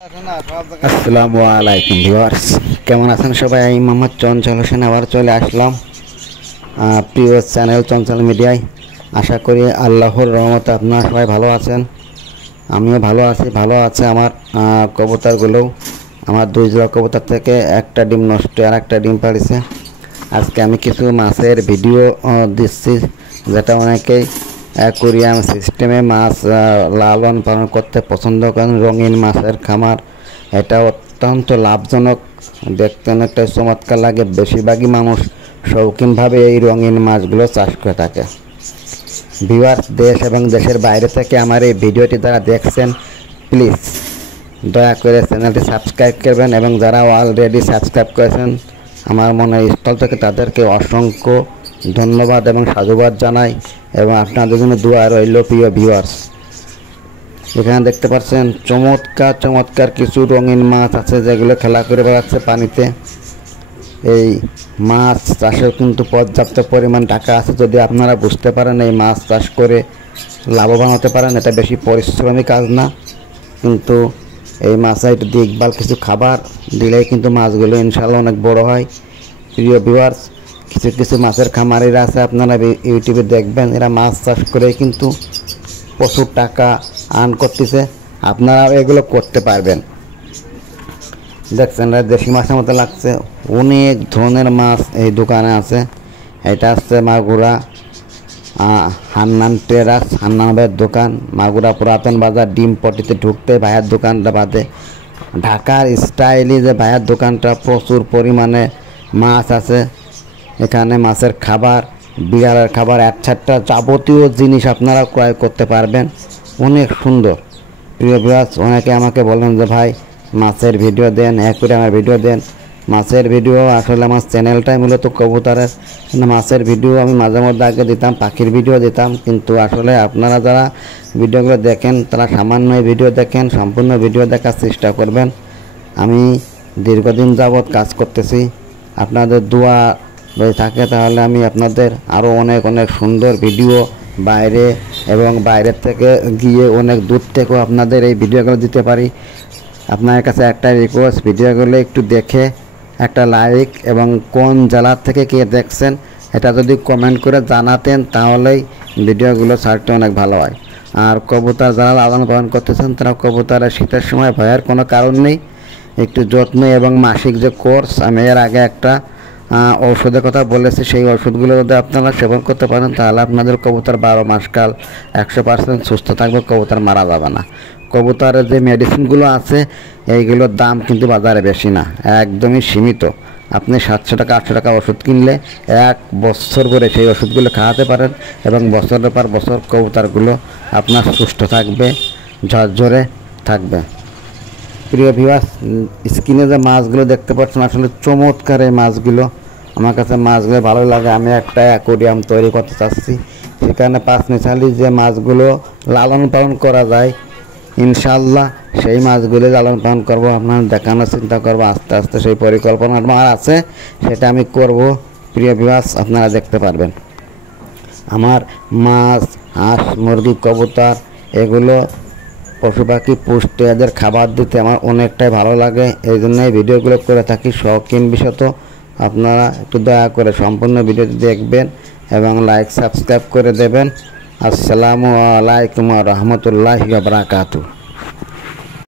আসসালামু আলাইকুম ভিউয়ার্স, কেমন আছেন সবাই? আমি মোহাম্মদ চঞ্চল হোসেন আবার চলে আসলাম প্রিয় চ্যানেল চঞ্চল মিডিয়ায়। আশা করি আল্লাহর রহমতে আপনারা সবাই ভালো আছেন। আমিও ভালো আছি। ভালো আছে আমার কবুতরগুলোও। আমার 2 জোড়া কবুতর থেকে একটা ডিম নষ্ট আর একটা ডিম পাড়িছে। আজকে আমি কিছু মাছের ভিডিও দিচ্ছি, যেটা অনেকেই অ্যাকোরিয়াম সিস্টেমে মাছ লালন পালন করতে পছন্দ করেন। রঙিন মাছের খামার, এটা অত্যন্ত লাভজনক, দেখতে অনেকটা চমৎকার লাগে। বেশিরভাগই মানুষ শৌখিনভাবে এই রঙিন মাছগুলো চাষ করে থাকে। ভিউয়ার্স, দেশ এবং দেশের বাইরে থেকে আমার এই ভিডিওটি যারা দেখছেন, প্লিজ দয়া করে চ্যানেলটি সাবস্ক্রাইব করবেন, এবং যারা অলরেডি সাবস্ক্রাইব করেছেন আমার মনের স্থল থেকে তাদেরকে অসংখ্য ধন্যবাদ এবং সাধুবাদ জানাই, এবং আপনাদের জন্য দোয়া রইল। প্রিয় ভিউয়ার্স, এখানে দেখতে পাচ্ছেন চমৎকার চমৎকার কিছু রঙিন মাছ আছে, যেগুলো খেলা করে বেড়াচ্ছে পানিতে। এই মাছ চাষের কিন্তু পর্যাপ্ত পরিমাণ টাকা আছে, যদি আপনারা বুঝতে পারেন এই মাছ চাষ করে লাভবান হতে পারেন। এটা বেশি পরিশ্রমী কাজ না, কিন্তু এই মাছের দেখভাল কিছু খাবার দিলেই কিন্তু মাছগুলো ইনশাআল্লাহ অনেক বড় হয়। প্রিয় ভিউয়ার্স, কিছু কিছু মাছের খামারিরা আছে, আপনারা ইউটিউবে দেখবেন, এরা মাছ চাষ করে কিন্তু প্রচুর টাকা আর্ন করতেছে। আপনারাও এগুলো করতে পারবেন। দেখছেন, দেশি মাছের মতো লাগছে। অনেক ধরনের মাছ এই দোকানে আছে। এটা হচ্ছে মাগুরা হান্নান ট্রেডার্স, হান্নান ভাইয়ের দোকান, মাগুরা পুরাতন বাজার ডিম পট্টিতে ঢুকতে ভাইয়ের দোকানটা বাদে ঢাকার স্টাইলে যে ভাইয়ের দোকানটা, প্রচুর পরিমাণে মাছ আছে এখানে। মাছের খাবার, বিড়ালের খাবার, একসাথে যাবতীয় জিনিস আপনারা ক্রয় করতে পারবেন। অনেক সুন্দর। প্রিয় ভিউয়ার্স, অনেকে আমাকে বলেন যে ভাই মাছের ভিডিও দেন, অ্যাকুয়ারিয়ামের ভিডিও দেন। মাছের ভিডিও আসলে আমার চ্যানেলটাই মূলত কবুতরের, কিন্তু মাছের ভিডিও আমি মাঝে মধ্যে আগে দিতাম, পাখির ভিডিও দিতাম। কিন্তু আসলে আপনারা যারা ভিডিওগুলো দেখেন তারা সামান্য ভিডিও দেখেন, সম্পূর্ণ ভিডিও দেখার চেষ্টা করবেন। আমি দীর্ঘদিন যাবৎ কাজ করতেছি, আপনাদের দোয়া যদি থাকে তাহলে আমি আপনাদের আরও অনেক অনেক সুন্দর ভিডিও বাইরে এবং বাইরের থেকে গিয়ে অনেক দূর থেকেও আপনাদের এই ভিডিওগুলো দিতে পারি। আপনার কাছে একটা রিকোয়েস্ট, ভিডিওগুলো একটু দেখে একটা লাইক, এবং কোন জেলার থেকে কে দেখছেন এটা যদি কমেন্ট করে জানাতেন তাহলেই ভিডিওগুলো ছাড়তে অনেক ভালো হয়। আর কবুতর যারা লালন পালন করতেছেন তারা কবুতরের শীতের সময় ভয়ের কোনো কারণ নেই। একটু যত্ন এবং মাসিক যে কোর্স, আমি এর আগে একটা ঔষধের কথা বলেছি, সেই ওষুধগুলো যদি আপনারা সেবন করতে পারেন তাহলে আপনাদের কবুতর 12 মাস কাল 100% সুস্থ থাকবে, কবুতর মারা যাবে না। কবুতরের যে মেডিসিনগুলো আছে এইগুলোর দাম কিন্তু বাজারে বেশি না, একদমই সীমিত। আপনি 700 টাকা 800 টাকা ওষুধ কিনলে 1 বছর করে সেই ওষুধগুলো খাওয়াতে পারেন, এবং বছরের পর বছর কবুতরগুলো আপনার সুস্থ থাকবে, ঝরঝরে থাকবে। প্রিয় ভিউয়ার্স, স্ক্রিনে যে মাছগুলো দেখতে পাচ্ছেন আসলে চমৎকার এই মাছগুলো। আমার কাছে মাছগুলো ভালো লাগে। আমি একটা অ্যাকোরিয়াম তৈরি করতে চাচ্ছি, সেখানে 5 মিশালি যে মাছগুলো লালন পালন করা যায়, ইনশাআল্লাহ সেই মাছগুলো লালন পালন করবো, আপনার দেখানোর চিন্তা করবো। আস্তে আস্তে সেই পরিকল্পনা আমার আছে, সেটা আমি করব। প্রিয় ভিউয়ার্স, আপনারা দেখতে পারবেন আমার মাছ, হাঁস, মুরগি, কবুতর এগুলো পশু পাখি পুষতে, এদের খাবার দিতে আমার অনেকটাই ভালো লাগে। এই জন্য এই ভিডিওগুলো করে থাকি, শৌখিন বিষয়ত। আপনারা একটু দয়া করে সম্পূর্ণ ভিডিওটি দেখবেন এবং লাইক সাবস্ক্রাইব করে দেবেন। আসসালামু আলাইকুম ওয়া রাহমাতুল্লাহি ওয়া বারাকাতুহু।